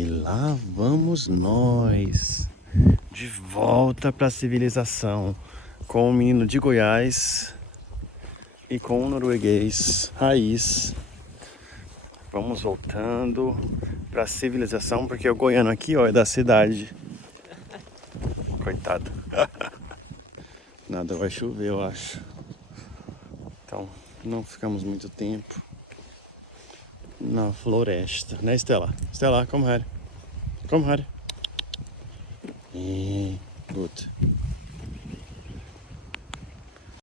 E lá vamos nós, de volta para a civilização, com o menino de Goiás e com o norueguês raiz. Vamos voltando para a civilização, porque o goiano aqui, ó, é da cidade. Coitado. Nada, vai chover, eu acho. Então, não ficamos muito tempo na floresta, né, Stella? Stella, come here. Come here. Good.